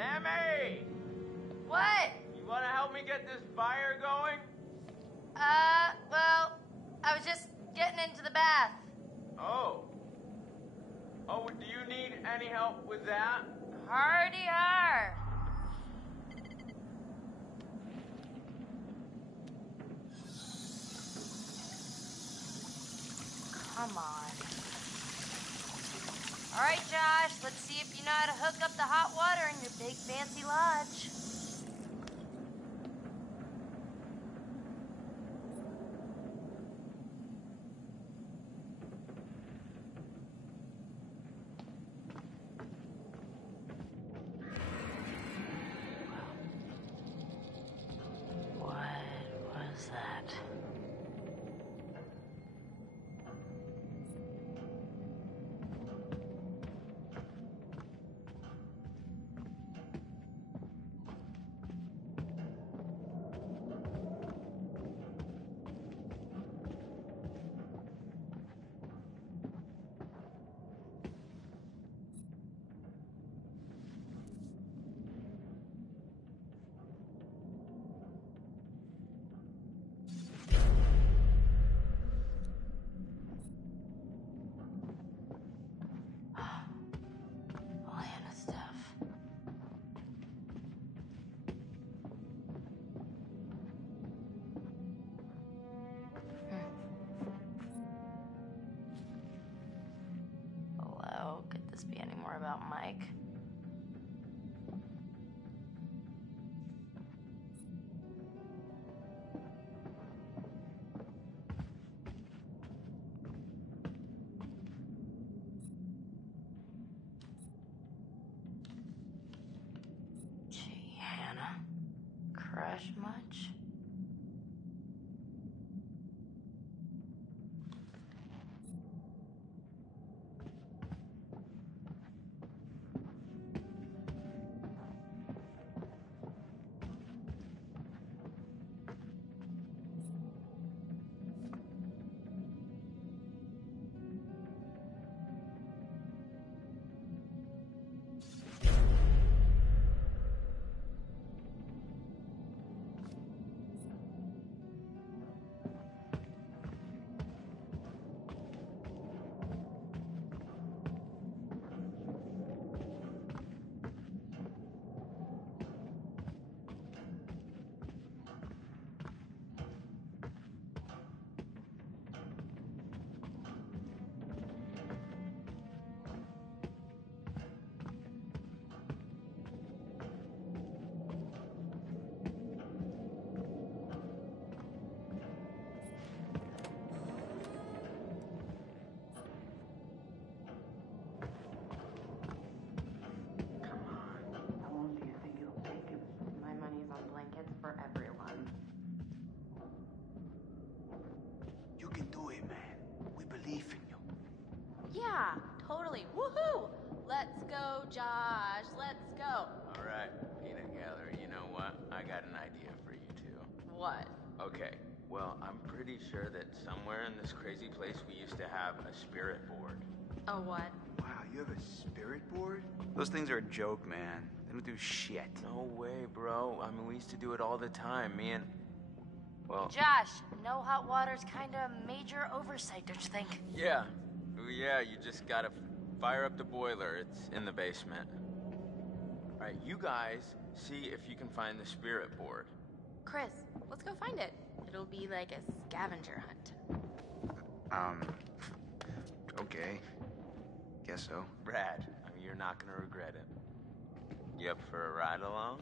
Sammy! What? You wanna help me get this fire going? Well, I was just getting into the bath. Oh. Oh, do you need any help with that? Hardy har. Come on. All right, Josh, let's see if you know how to hook up the hot water in your big fancy lodge. What was that? Lana stuff. Hello, could this be any more about Mike? Gee, Hannah. Crush much? How long do you think it'll take him? My money's on blankets for everyone. You can do it, man. We believe in you. Yeah, totally. Woohoo! Let's go, Josh. Let's go. Alright, peanut gallery, you know what? I got an idea for you too. What? Okay, well, I'm pretty sure that somewhere in this crazy place we used to have a spirit board. A what? Wow, you have a spirit board? Those things are a joke, man. They don't do shit. No way, bro. I mean, we used to do it all the time. Me and... Well, Josh, no hot water's kind of a major oversight, don't you think? yeah. Yeah, you just gotta fire up the boiler. It's in the basement. Alright, you guys see if you can find the spirit board. Chris, let's go find it. It'll be like a scavenger hunt. Okay. Guess so. Brad, I mean, you're not gonna regret it. You up for a ride along?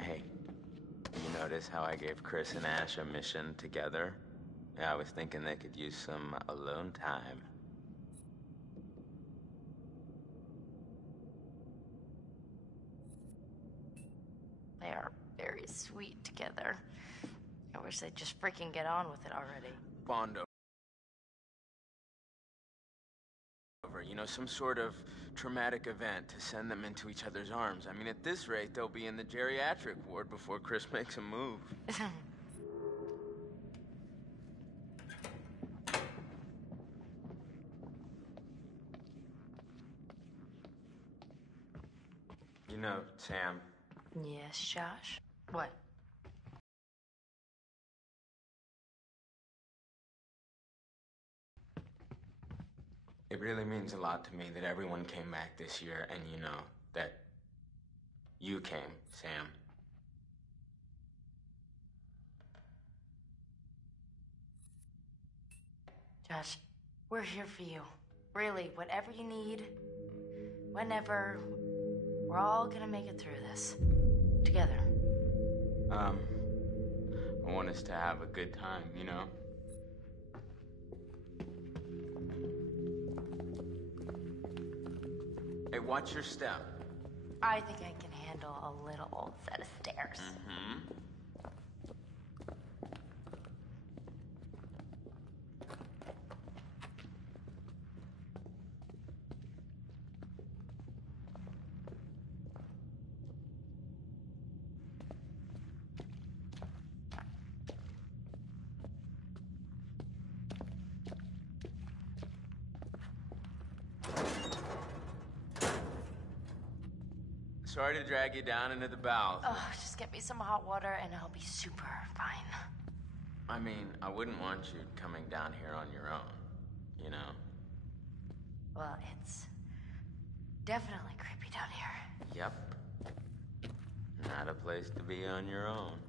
Hey, you notice how I gave Chris and Ash a mission together? Yeah, I was thinking they could use some alone time. They are very sweet together. I wish they'd just freaking get on with it already. Bond over, you know, some sort of traumatic event to send them into each other's arms. I mean, at this rate, they'll be in the geriatric ward before Chris makes a move. You know, Sam. Yes, Josh? What? It really means a lot to me that everyone came back this year, and you know, that you came, Sam. Josh, we're here for you. Really, whatever you need, whenever, we're all gonna make it through this. Together. I want us to have a good time, you know? Hey, watch your step. I think I can handle a little old set of stairs. Mm-hmm. Sorry to drag you down into the bowels. Oh, just get me some hot water and I'll be super fine. I mean, I wouldn't want you coming down here on your own, you know? Well, it's definitely creepy down here. Yep. Not a place to be on your own.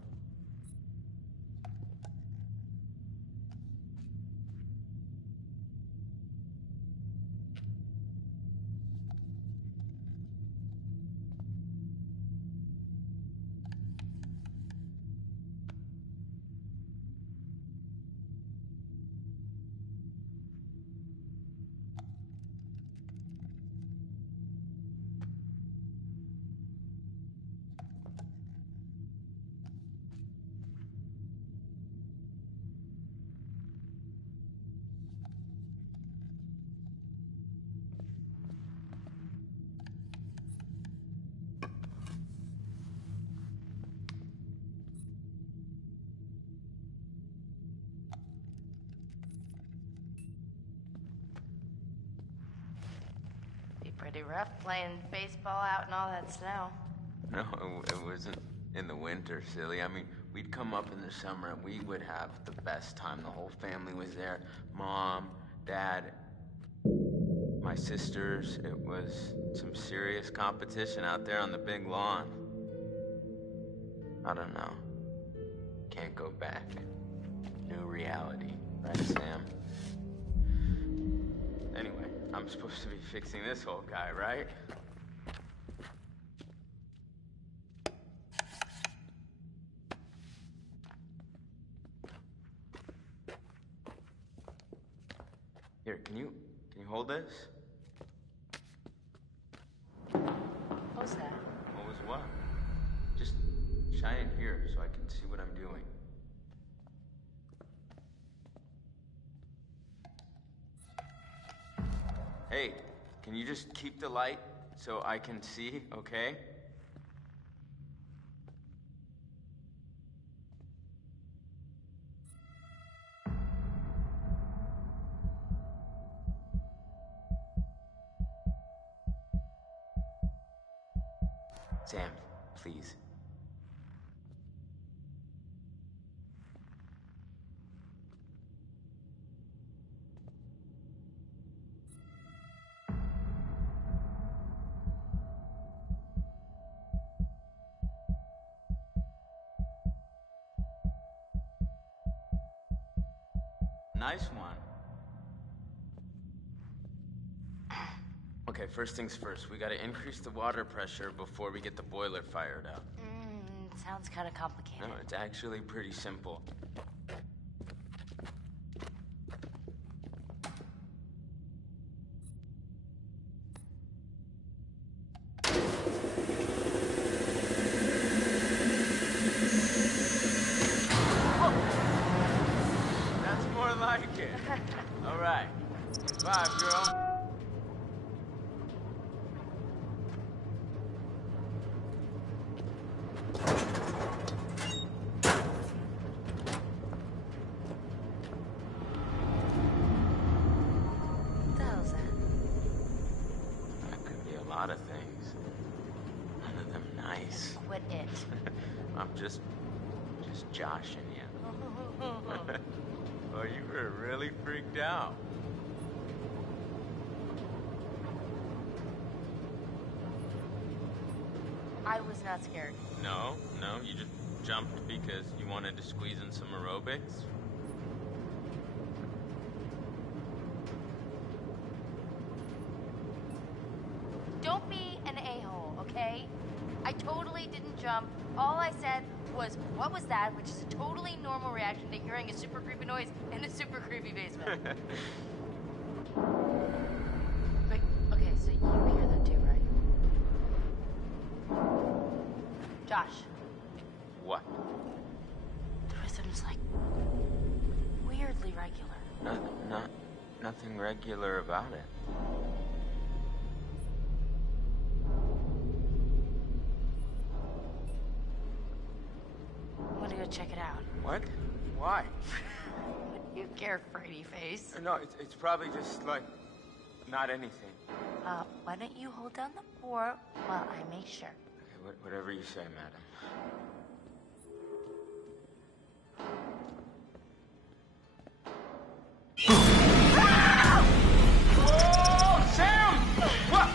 Pretty rough playing baseball out in all that snow. No, it wasn't in the winter, silly. I mean, we'd come up in the summer and we would have the best time. The whole family was there. Mom, Dad, my sisters. It was some serious competition out there on the big lawn. I don't know. Can't go back. New reality, right, Sam? Anyway, I'm supposed to be fixing this old guy, right? Here, can you hold this? What was that? What was what? Just shine it here so I can see what I'm doing. Hey, can you just keep the light so I can see, okay? Sam, please. Nice one. Okay, first things first. We gotta increase the water pressure before we get the boiler fired up. Sounds kind of complicated. No, it's actually pretty simple. right. Bye, girl. What the hell's that? That could be a lot of things. None of them nice. Quit it. I'm just joshing you. Oh, you were really freaked out. I was not scared. No, you just jumped because you wanted to squeeze in some aerobics? Don't be an a-hole, okay? I totally didn't jump. All I said was, what was that? Which is a totally normal reaction to hearing a super creepy noise in a super creepy basement. Wait, okay, so you hear that too, right? Josh, What? the rhythm's like weirdly regular. Nothing regular about it. I'm gonna go check it out. What? Why? You carefree face. No, it's probably just like not anything. Why don't you hold down the fort while I make sure? Okay, whatever you say, madam. Whoa, Sam! What?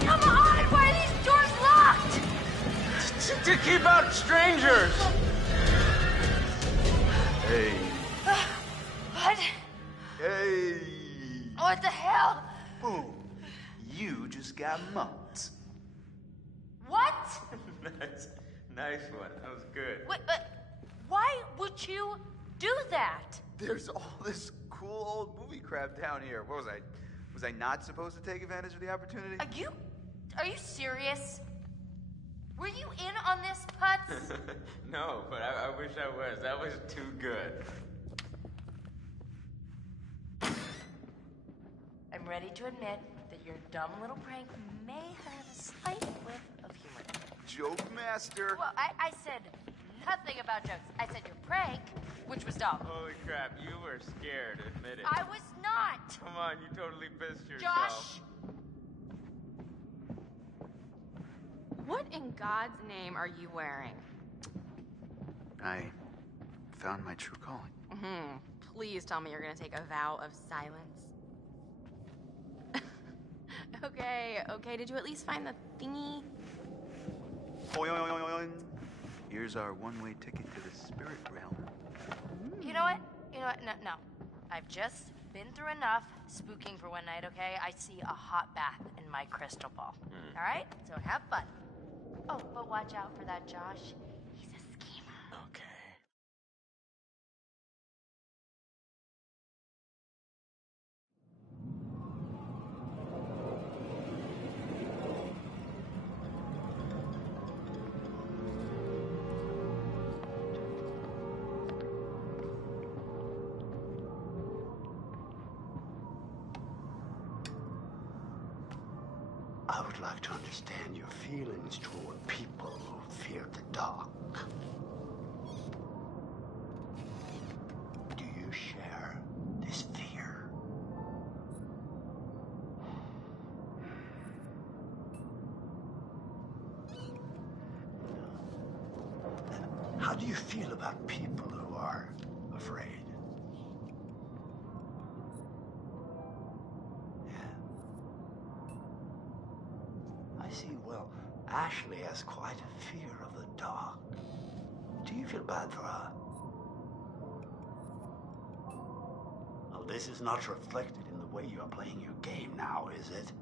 Come on! Why are these doors locked? To keep out strangers! Hey. What? Hey. What the hell? Boom. You just got mugged. What? Nice one. That was good. Wait, why would you do that? There's all this cool old movie crap down here. What was I? Was I not supposed to take advantage of the opportunity? Are you serious? Were you in on this, Putz? No, but I wish I was. That was too good. I'm ready to admit that your dumb little prank may have a slight whiff of humor in it. Joke master. Well, I said nothing about jokes. I said your prank, which was dumb. Holy crap, you were scared. Admit it. I was not! Come on, you totally pissed yourself. Josh! What in God's name are you wearing? I found my true calling. Please tell me you're gonna take a vow of silence. Okay, did you at least find the thingy? Here's our one-way ticket to the spirit realm. You know what? No. I've just been through enough spooking for one night, okay? I see a hot bath in my crystal ball. All right? So have fun. Oh, but watch out for that Josh. He's a schemer. Okay. I would like to understand your feelings toward people who fear the dark. Do you share this fear? How do you feel about people who are afraid? I see, well, Ashley has quite a fear of the dark. Do you feel bad for her? Well, this is not reflected in the way you are playing your game now, is it?